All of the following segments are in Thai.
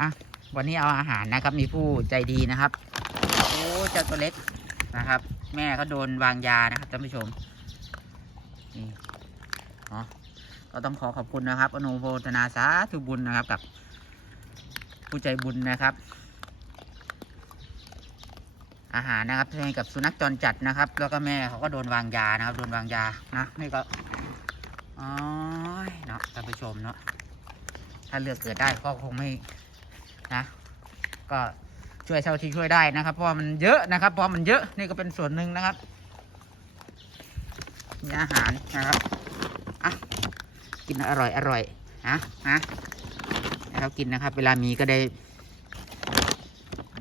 อะวันนี้เอาอาหารนะครับ มีผู้ใจดีนะครับโอ้เจ้าตัวเล็กนะครับ แม่เขาโดนวางยานะครับท่านผู้ชมนี่เนาะก็ต้องขอขอบคุณนะครับ อนุโมทนาสาธุบุญนะครับกับ ผู้ใจบุญนะครับ อาหารนะครับให้กับสุนัขจรจัดนะครับ แล้วก็แม่เขาก็โดนวางยานะครับ โดนวางยานะนี่ก็อ๋อเนาะท่านผู้ชมเนาะถ้าเลือกเกิดได้ก็คงไม่ นะ ก็ช่วยเท่าที่ช่วยได้นะครับ เพราะมันเยอะนะครับ เพราะมันเยอะนี่ก็เป็นส่วนหนึ่งนะครับมีอาหารนะครับอะกินอร่อยอร่อยฮะฮะให้เขากินนะครับ เวลามีก็ได้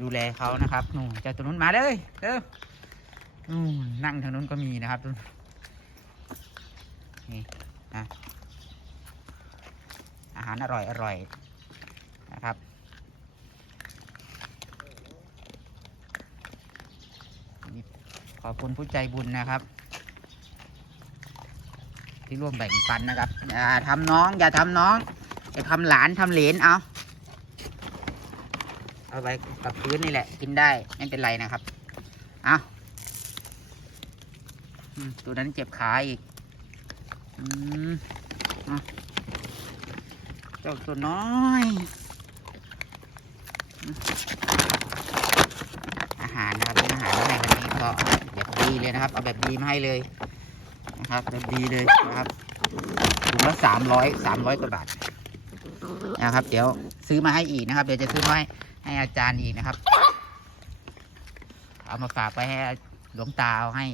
ดูแลเขานะครับนู่นเจ้าตัวนู้นมาเลยเร็วนู่นนั่งทางนู้นก็มีนะครับนู่นนี่นะอาหารอร่อยอร่อยนะครับ ขอบคุณผู้ใจบุญนะครับ ที่ร่วมแบ่งปันนะครับ อย่าทำน้อง อย่าทำน้อง อย่าทำหลานทำเหลนเอา เอาไปกับพื้นนี่แหละ กินได้ไม่เป็นไรนะครับ เอาตัวนั้นเจ็บขาอีก อืมเจ้าตัวน้อยอาหารนะครับเป็นอาหารอะไรวันนี้ก็แบบดี เลยนะครับ เอาแบบดีมาให้เลยนะครับแบบดีเลยนะครับถุงละสามร้อยสามร้อยกว่าบาทนะครับ เดี๋ยวซื้อมาให้อีกนะครับ เดี๋ยวจะซื้อมาให้ให้อาจารย์อีกนะครับ เอามาฝากไปให้หลวงตาเอาให้